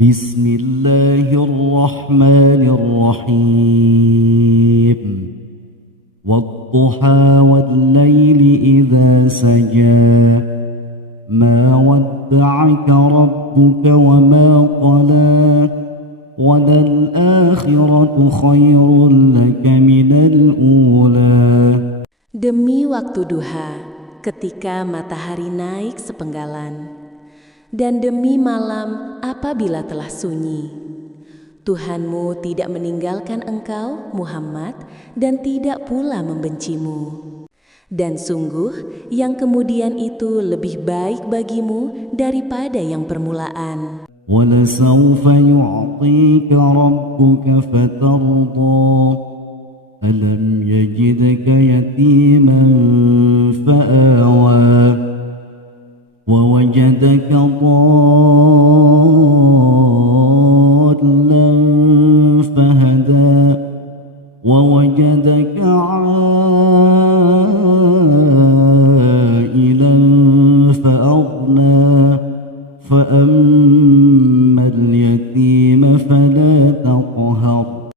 بسم الله الرحمن الرحيم والضحى والليل إذا سجى ما ودعك ربك وما قلى وللآخرة خير لك من الأولى. Demi waktu duha, ketika matahari naik sepenggalan, dan demi malam apabila telah sunyi, Tuhanmu tidak meninggalkan engkau, Muhammad, dan tidak pula membencimu. Dan sungguh, yang kemudian itu lebih baik bagimu daripada yang permulaan. وَلَسَوْفَ يُعْطِيكَ رَبُّكَ فَتَرْضَى أَلَمْ يَجِدْكَ يَتِيمًا فَآوَى وَوَجَدَكَ ضَالًّا فَهَدَى وَوَجَدَكَ عَائِلًا فَأَغْنَى فَأَمَّا الْيَتِيمَ فَلَا تَقْهَرْ.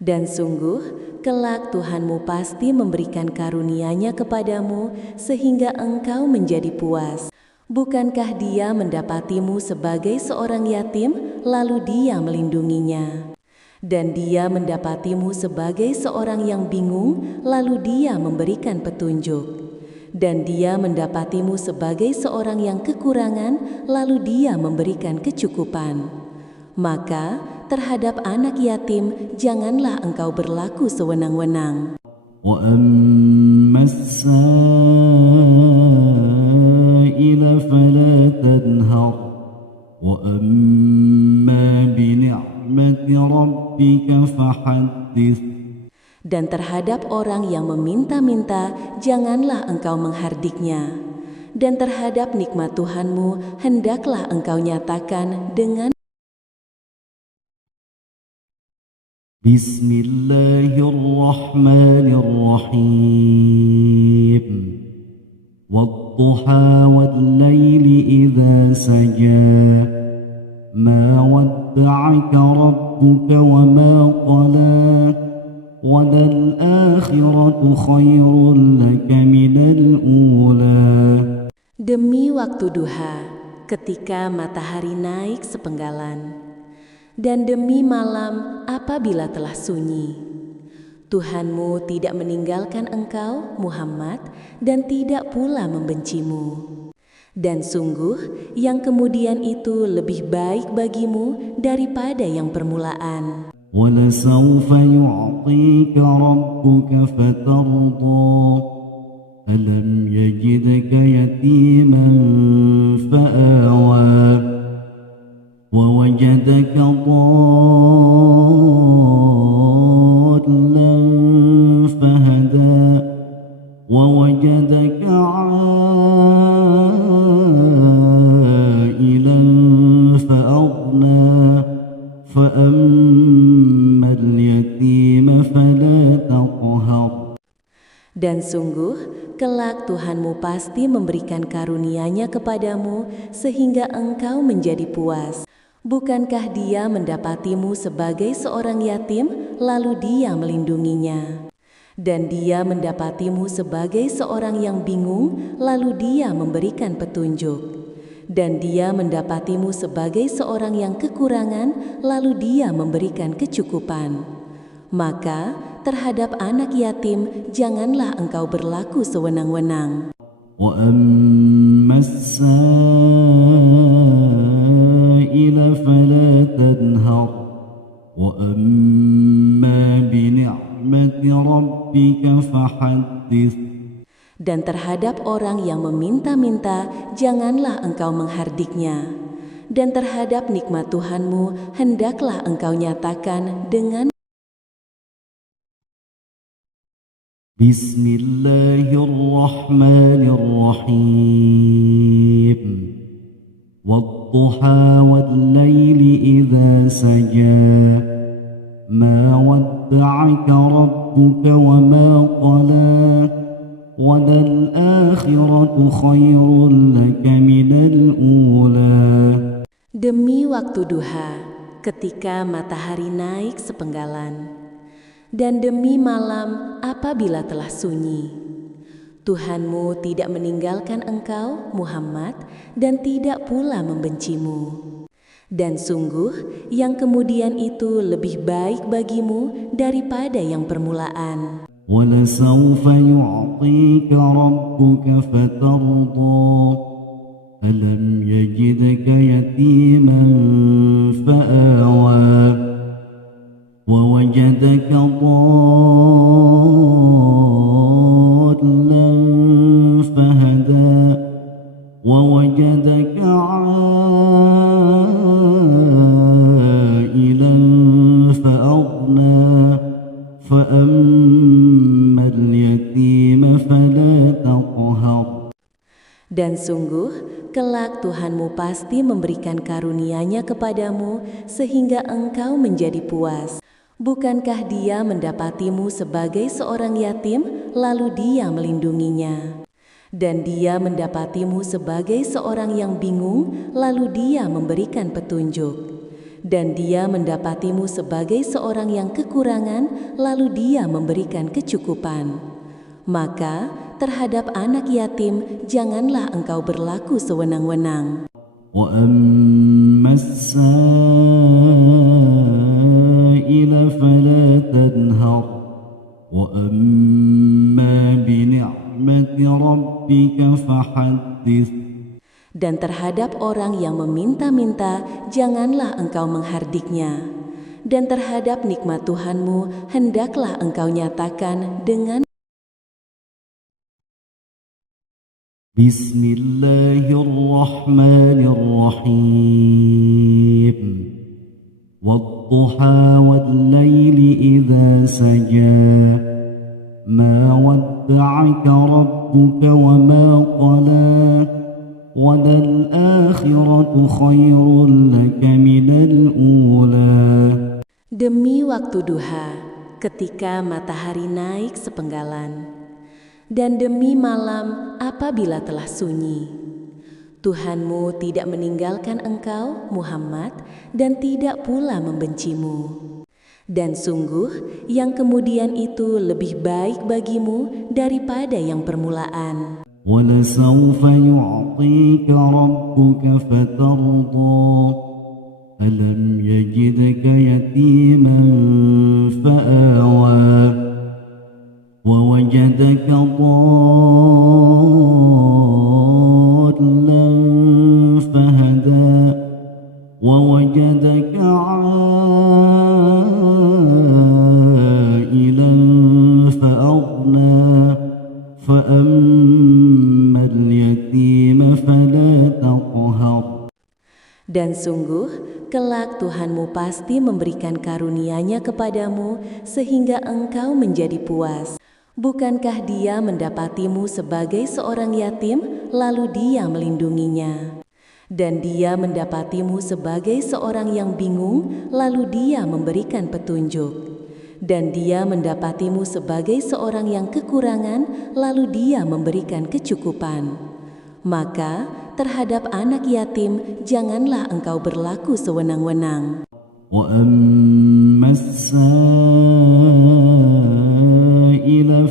Dan sungguh, kelak Tuhanmu pasti memberikan karunia-Nya kepadamu sehingga engkau menjadi puas. Bukankah Dia mendapatimu sebagai seorang yatim, lalu Dia melindunginya? Dan Dia mendapatimu sebagai seorang yang bingung, lalu Dia memberikan petunjuk. Dan Dia mendapatimu sebagai seorang yang kekurangan, lalu Dia memberikan kecukupan. Maka terhadap anak yatim janganlah engkau berlaku sewenang-wenang. وَأَمَّا السَّائِلَ فَلَا تَنْهَرْ وَأَمَّا بِنِعْمَةِ رَبِّكَ فَحَدِّثْ. Dan terhadap orang yang meminta-minta janganlah engkau menghardiknya. Dan terhadap nikmat Tuhanmu hendaklah engkau nyatakan dengan بسم الله الرحمن الرحيم والضحى والليل إذا سجى ما ودعك ربك وما قلى وللآخرة خير لك من الأولى. Demi waktu duha, ketika matahari naik sepenggalan, dan demi malam apabila telah sunyi, Tuhanmu tidak meninggalkan engkau, Muhammad, dan tidak pula membencimu. Dan sungguh, yang kemudian itu lebih baik bagimu daripada yang permulaan. وَلَسَوْفَ يُعْطِيكَ رَبُّكَ فَتَرْضَى أَلَمْ يَجِدْكَ يَتِيمًا فَآوَى وَوَجَدَكَ ضَالًّا فَهَدَى وَوَجَدَكَ عَائِلًا فَأَغْنَى فَأَمَّا الْيَتِيمَ فَلَا تَقْهَرْ. Dan sungguh, kelak Tuhanmu pasti memberikan karunia-Nya kepadamu sehingga engkau menjadi puas. Bukankah Dia mendapatimu sebagai seorang yatim, lalu Dia melindunginya? Dan Dia mendapatimu sebagai seorang yang bingung, lalu Dia memberikan petunjuk. Dan Dia mendapatimu sebagai seorang yang kekurangan, lalu Dia memberikan kecukupan. Maka terhadap anak yatim janganlah engkau berlaku sewenang-wenang. وَأَمَّا السَّائِلَ فَلَا تَنْهَرْ وَأَمَّا بِنِعْمَةِ رَبِّكَ فَحَدِّثْ. Dan terhadap orang yang meminta-minta janganlah engkau menghardiknya. Dan terhadap nikmat Tuhanmu hendaklah engkau nyatakan dengan بسم الله الرحمن الرحيم والضحى والليل إذا سجى ما ودعك ربك وما قلى وللآخرة خير لك من الأولى. Demi waktu duha, ketika matahari naik sepenggalan, dan demi malam apabila telah sunyi, Tuhanmu tidak meninggalkan engkau, Muhammad, dan tidak pula membencimu. Dan sungguh, yang kemudian itu lebih baik bagimu daripada yang permulaan. وَلَسَوْفَ يُعْطِيكَ رَبُّكَ فَتَرْضَى أَلَمْ يَجِدْكَ يَتِيمًا فَآوَى وَوَجَدَكَ ضَالًّا فَهَدَى وَوَجَدَكَ عَائِلًا فَأَغْنَى فَأَمَّا الْيَتِيمَ فَلَا تَقْهَرْ. Dan sungguh, kelak Tuhanmu pasti memberikan karunia-Nya kepadamu sehingga engkau menjadi puas. Bukankah Dia mendapatimu sebagai seorang yatim, lalu Dia melindunginya? Dan Dia mendapatimu sebagai seorang yang bingung, lalu Dia memberikan petunjuk. Dan Dia mendapatimu sebagai seorang yang kekurangan, lalu Dia memberikan kecukupan. Maka terhadap anak yatim janganlah engkau berlaku sewenang-wenang. وَأَمَّا السَّائِلَ فَلَا تَنْهَرْ وَأَمَّا بِنِعْمَةِ رَبِّكَ فَحَدِّثْ. Dan terhadap orang yang meminta-minta janganlah engkau menghardiknya. Dan terhadap nikmat Tuhanmu hendaklah engkau nyatakan dengan Bismillahirrahmanirrahim. وَالضُّحَى وَاللَّيْلِ إِذَا سَجَى مَا وَدَّعَكَ رَبُّكَ وَمَا قَلَى وَلَلْآخِرَةُ خَيْرٌ لَكَ مِنَ الْأُولَى. demi waktu duha, ketika matahari naik sepenggalan, dan demi malam apabila telah sunyi. Tuhanmu tidak meninggalkan engkau, Muhammad, dan tidak pula membencimu. Dan sungguh, yang kemudian itu lebih baik bagimu daripada yang permulaan. وَلَسَوْفَ يُعْطِيكَ رَبُّكَ فَتَرْضَى أَلَمْ يَجِدْكَ يَتِيمًا فَآوَى وَوَجَدَكَ ضَالًّا فَهَدَى وَوَجَدَكَ عَائِلًا فَأَغْنَى فَأَمَّا الْيَتِيمَ فَلَا تَقْهَرْ. Dan sungguh, kelak Tuhanmu pasti memberikan karunia-Nya kepadamu sehingga engkau menjadi puas. Bukankah Dia mendapatimu sebagai seorang yatim, lalu Dia melindunginya? Dan Dia mendapatimu sebagai seorang yang bingung, lalu Dia memberikan petunjuk. Dan Dia mendapatimu sebagai seorang yang kekurangan, lalu Dia memberikan kecukupan. Maka terhadap anak yatim janganlah engkau berlaku sewenang-wenang. وَأَمَّا السَّائِلَ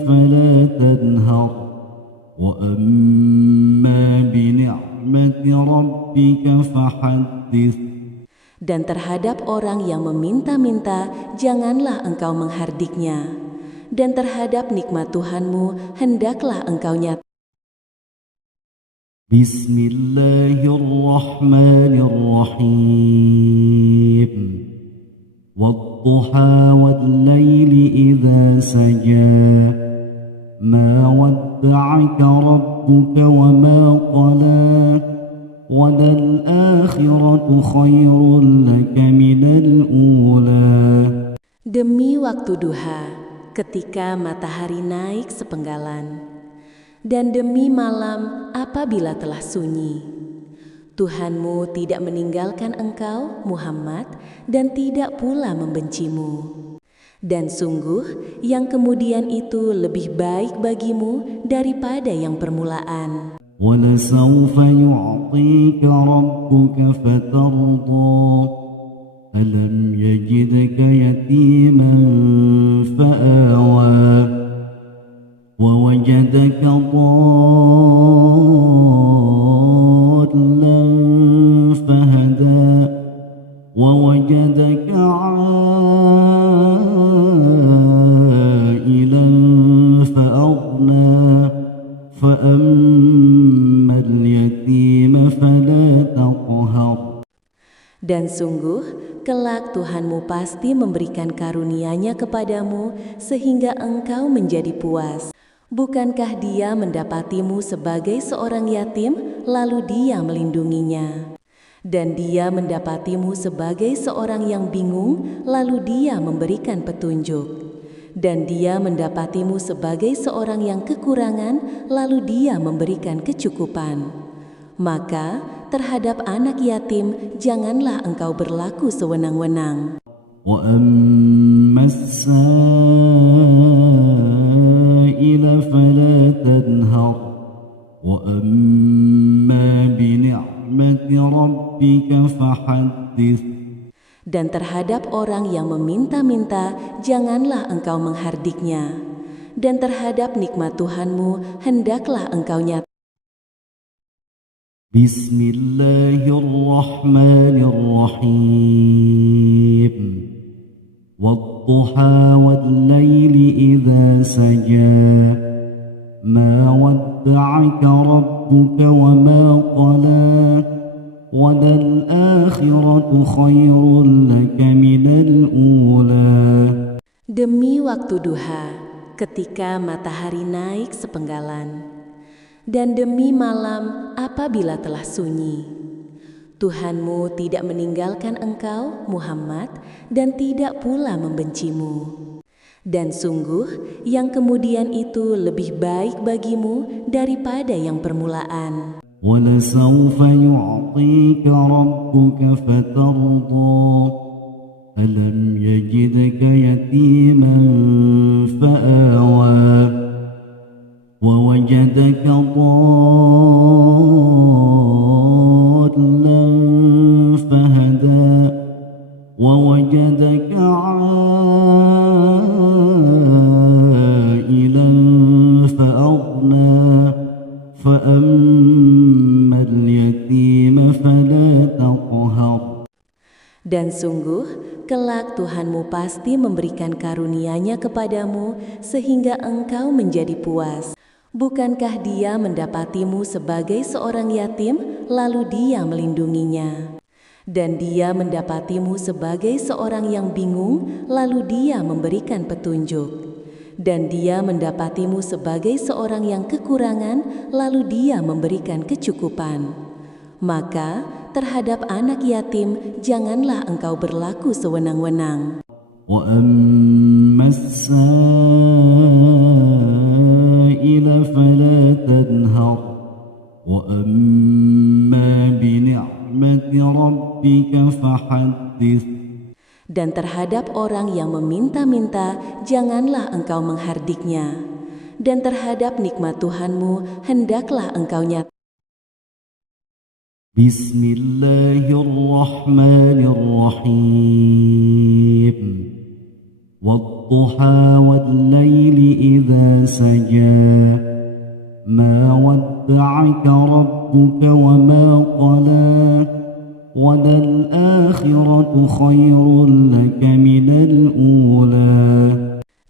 فَلَا تَنْهَرْ وَأَمَّا بِنِعْمَةِ رَبِّكَ فَحَدِّثْ. Dan terhadap orang yang meminta-minta janganlah engkau menghardiknya. Dan terhadap nikmat Tuhanmu hendaklah engkau nyatakan. Bismillahirrahmanirrahim. وَالضُّحَى وَاللَّيْلِ إِذَا سَجَى مَا وَدَّعَكَ رَبُّكَ وَمَا قَلَى وَلَلْآخِرَةُ خَيْرٌ لَكَ مِنَ الْأُولَى. Demi waktu duha, ketika matahari naik sepenggalan, dan demi malam apabila telah sunyi. Tuhanmu tidak meninggalkan engkau, Muhammad, dan tidak pula membencimu. Dan sungguh, yang kemudian itu lebih baik bagimu daripada yang permulaan. ولسوف يعطيك ربك فترضى ألم يجدك يتيما فآوى ووجدك ضالا فهدى ووجدك عائلا فأغنى فأما اليتيم فلا تقهر. Dan sungguh, kelak Tuhanmu pasti memberikan karunia-Nya kepadamu sehingga engkau menjadi puas. Bukankah Dia mendapatimu sebagai seorang yatim, lalu Dia melindunginya? Dan Dia mendapatimu sebagai seorang yang bingung, lalu Dia memberikan petunjuk. Dan Dia mendapatimu sebagai seorang yang kekurangan, lalu Dia memberikan kecukupan. Maka terhadap anak yatim janganlah engkau berlaku sewenang-wenang. وَأَمَّا السَّائِلَ فَلَا تَنْهَرْ وَأَمَّا بِنِعْمَةِ رَبِّكَ فَحَدِّثْ. Dan terhadap orang yang meminta-minta janganlah engkau menghardiknya. Dan terhadap nikmat Tuhanmu hendaklah engkau nyatakan. Bismillahirrahmanirrahim. Wadduha wal-laili idza saja. Ma wadda'aka rabbuka wa ma qala. Walal-akhiratu khairun laka minal ula. Demi waktu duha, ketika matahari naik sepenggalan, dan demi malam apabila telah sunyi. Tuhanmu tidak meninggalkan engkau, Muhammad, dan tidak pula membencimu. Dan sungguh, yang kemudian itu lebih baik bagimu daripada yang permulaan. وَلَسَوْفَ يُعْطِيكَ رَبُّكَ فَتَرْضَى أَلَمْ يَجِدْكَ يَتِيمًا فَآوَى وَوَجَدَكَ ضَالًّا فَهَدَى وَوَجَدَكَ عَائِلًا فَأَغْنَى فَأَمَّا الْيَتِيمَ فَلَا تَقْهَرْ. Dan sungguh, kelak Tuhanmu pasti memberikan karunia-Nya kepadamu sehingga engkau menjadi puas. Bukankah Dia mendapatimu sebagai seorang yatim, lalu Dia melindunginya? Dan Dia mendapatimu sebagai seorang yang bingung, lalu Dia memberikan petunjuk. Dan Dia mendapatimu sebagai seorang yang kekurangan, lalu Dia memberikan kecukupan. Maka terhadap anak yatim janganlah engkau berlaku sewenang-wenang. وَأَمَّا السَّائِلَ فَلَا تَنْهَرْ وَأَمَّا بِنِعْمَةِ رَبِّكَ فَحَدِّثْ. Dan terhadap orang yang meminta-minta janganlah engkau menghardiknya. Dan terhadap nikmat Tuhanmu hendaklah engkau nyatakan. Bismillahirrahmanirrahim. Wadduha wal-laili idza saja. Ma wadda'aka rabbuka wa ma qala. Walal-akhiratu khairun laka minal ula.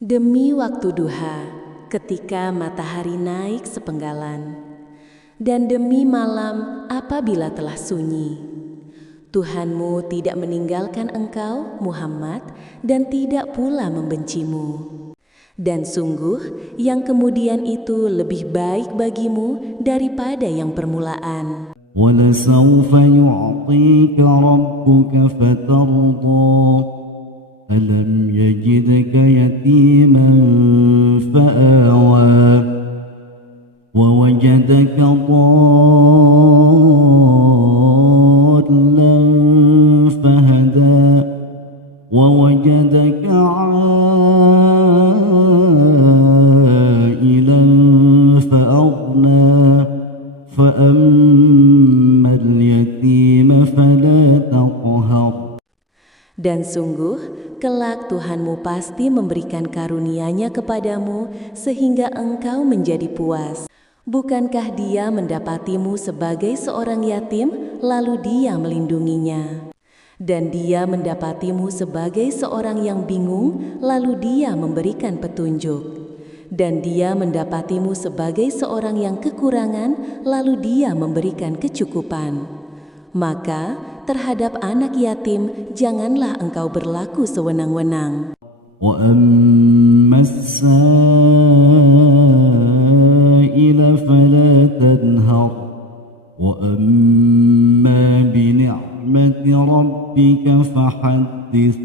Demi waktu duha, ketika matahari naik sepenggalan, dan demi malam apabila telah sunyi. Tuhanmu tidak meninggalkan engkau, Muhammad, dan tidak pula membencimu. Dan sungguh, yang kemudian itu lebih baik bagimu daripada yang permulaan. وَلَسَوْفَ يُعْطِيكَ رَبُّكَ فَتَرْضَى أَلَمْ يَجِدْكَ يَتِيمًا فَآوَى وَوَجَدَكَ ضَالًّا فَهَدَى وَوَجَدَكَ عَائِلًا فَأَغْنَى فلا تقهر Dan sungguh, kelak Tuhanmu pasti memberikan karunia-Nya kepadamu sehingga engkau menjadi puas. Bukankah Dia mendapatimu sebagai seorang yatim, lalu Dia melindunginya? Dan Dia mendapatimu sebagai seorang yang bingung, lalu Dia memberikan petunjuk. Dan Dia mendapatimu sebagai seorang yang kekurangan, lalu Dia memberikan kecukupan. Maka, terhadap anak yatim, janganlah engkau berlaku sewenang-wenang. وأما السائل فلا تنهر وأما بنعمة ربك فحدث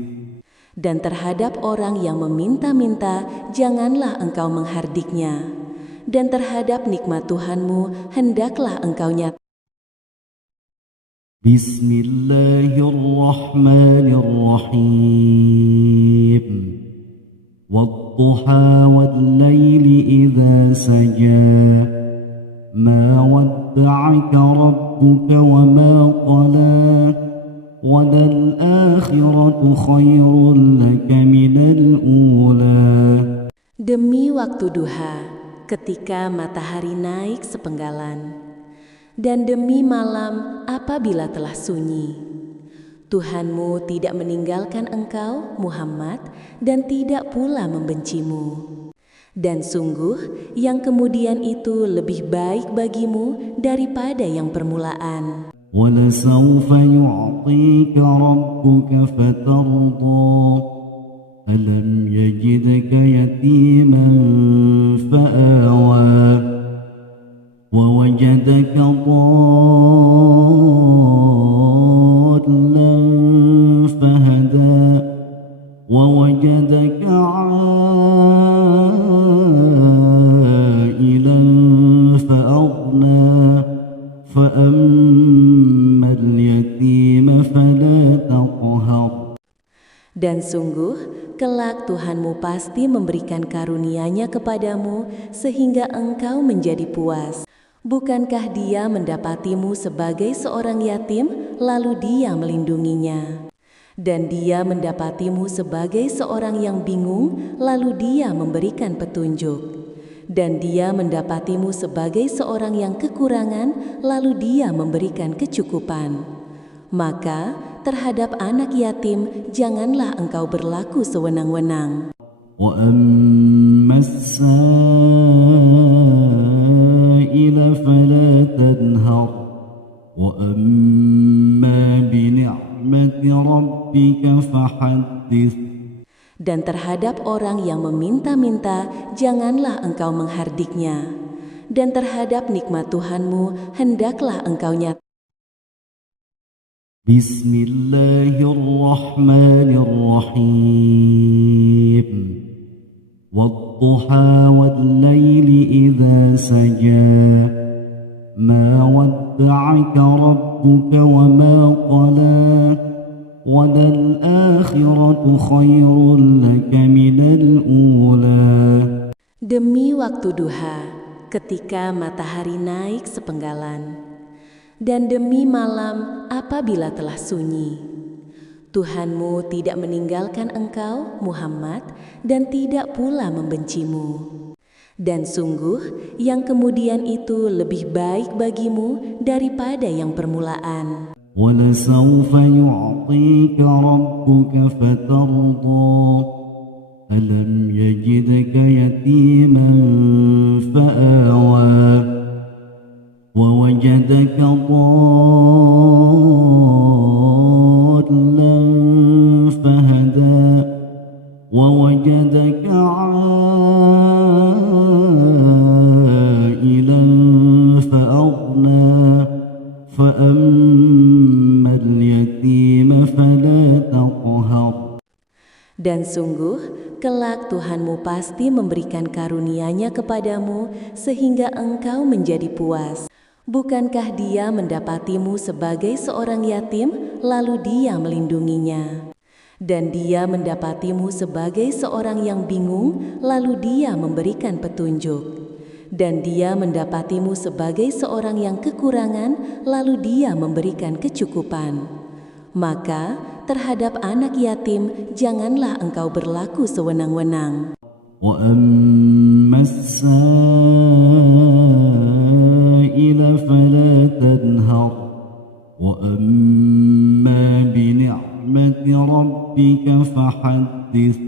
Dan terhadap orang yang meminta-minta, janganlah engkau menghardiknya. Dan terhadap nikmat Tuhanmu, hendaklah engkau nyatakan. بسم الله الرحمن الرحيم والضحى والليل إذا سجى ما ودعك ربك وما قلى وللآخرة خير لك من الأولى. Demi waktu duha, ketika matahari naik sepenggalan, dan demi malam apabila telah sunyi. Tuhanmu tidak meninggalkan engkau, Muhammad, dan tidak pula membencimu. Dan sungguh, yang kemudian itu lebih baik bagimu daripada yang permulaan. وَلَسَوْفَ يُعْطِيكَ رَبُّكَ فَتَرْضَى أَلَمْ يَجِدْكَ يَتِيمًا فَآوَى وَوَجَدَكَ ضَالًّا فَهَدَى وَوَجَدَكَ عَائِلًا فَأَغْنَى فَأَمَّا الْيَتِيمَ فَلَا تَقْهَرْ. Dan sungguh, kelak Tuhanmu pasti memberikan karunia-Nya kepadamu sehingga engkau menjadi puas. Bukankah Dia mendapatimu sebagai seorang yatim, lalu Dia melindunginya? Dan Dia mendapatimu sebagai seorang yang bingung, lalu Dia memberikan petunjuk. Dan Dia mendapatimu sebagai seorang yang kekurangan, lalu Dia memberikan kecukupan. Maka, terhadap anak yatim, janganlah engkau berlaku sewenang-wenang. وَأَمَّا السَّائِلَ فَلَا تَنْهَرْ وَأَمَّا بِنِعْمَةِ رَبِّكَ فَحَدِّثْ. Dan terhadap orang yang meminta-minta, janganlah engkau menghardiknya. Dan terhadap nikmat Tuhanmu, hendaklah engkau nyatakan. بسم الله الرحمن الرحيم والضحى والليل إذا سجى ما ودعك ربك وما قلى وللآخرة خير لك من الأولى. Demi waktu duha, ketika matahari naik sepenggalan, dan demi malam apabila telah sunyi. Tuhanmu tidak meninggalkan engkau, Muhammad, dan tidak pula membencimu. Dan sungguh, yang kemudian itu lebih baik bagimu daripada yang permulaan. وَلَسَوْفَ يُعْطِيكَ رَبُّكَ فَتَرْضَى أَلَمْ يَجِدْكَ يَتِيمًا فَآوَى وَوَجَدَكَ ضَالًّا فَهَدَى وَوَجَدَكَ عَائِلًا فَأَغْنَى فَأَمَّا الْيَتِيمَ فَلَا تَقْهَرْ. Dan sungguh, kelak Tuhanmu pasti memberikan karunia-Nya kepadamu sehingga engkau menjadi puas. Bukankah Dia mendapatimu sebagai seorang yatim, lalu Dia melindunginya? Dan Dia mendapatimu sebagai seorang yang bingung, lalu Dia memberikan petunjuk. Dan Dia mendapatimu sebagai seorang yang kekurangan, lalu Dia memberikan kecukupan. Maka terhadap anak yatim janganlah engkau berlaku sewenang-wenang. وأما السائل فلا تنهر وأما بنعمة ربك فحدث.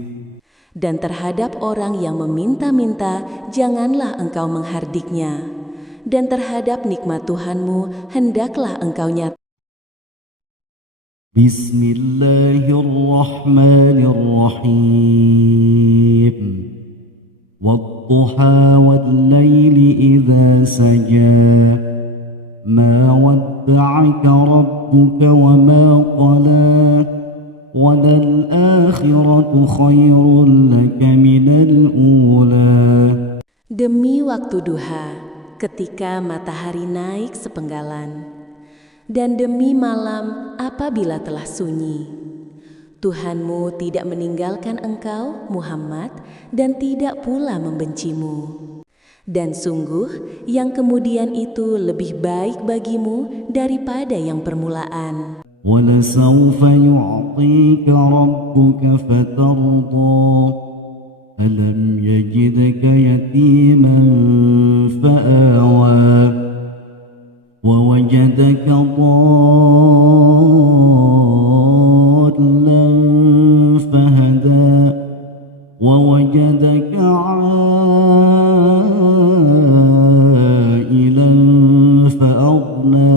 Dan terhadap orang yang meminta-minta janganlah engkau menghardiknya. Dan terhadap nikmat Tuhanmu hendaklah engkau nyatakan. Bismillahirrahmanirrahim. والضحى والليل إذا سجى ما ودعك ربك وما قلى وللآخرة خير لك من الأولى. Demi waktu duha, ketika matahari naik sepenggalan, dan demi malam apabila telah sunyi. Tuhanmu tidak meninggalkan engkau, Muhammad, dan tidak pula membencimu. Dan sungguh, yang kemudian itu lebih baik bagimu daripada yang permulaan. وَلَسَوْفَ يُعْطِيكَ رَبُّكَ فَتَرْضَى أَلَمْ يَجِدْكَ يَتِيمًا فَآوَى وَوَجَدَكَ ضَالًّا فَهَدَى وَوَجَدَكَ عَائِلًا فَأَغْنَى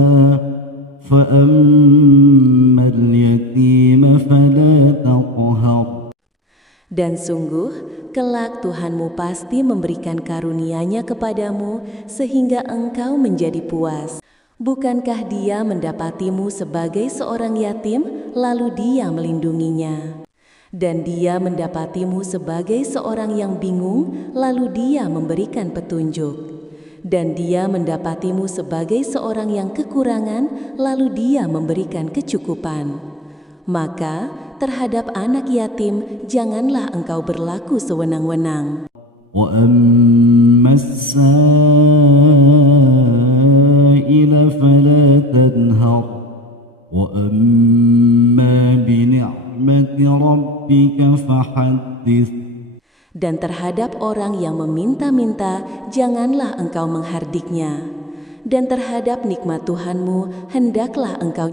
فَأَمَّا الْيَتِيمَ فَلَا تَقْهَرْ. Dan sungguh, kelak Tuhanmu pasti memberikan karunia-Nya kepadamu sehingga engkau menjadi puas. Bukankah Dia mendapatimu sebagai seorang yatim, lalu Dia melindunginya? Dan Dia mendapatimu sebagai seorang yang bingung, lalu Dia memberikan petunjuk. Dan Dia mendapatimu sebagai seorang yang kekurangan, lalu Dia memberikan kecukupan. Maka terhadap anak yatim janganlah engkau berlaku sewenang-wenang. وَأَمَّا السَّائِلَ فَلَا تَنْهَرْ وَأَمَّا بِنِعْمَةِ رَبِّكَ فَحَدِّثْ. Dan terhadap orang yang meminta-minta janganlah engkau menghardiknya. Dan terhadap nikmat Tuhanmu hendaklah engkau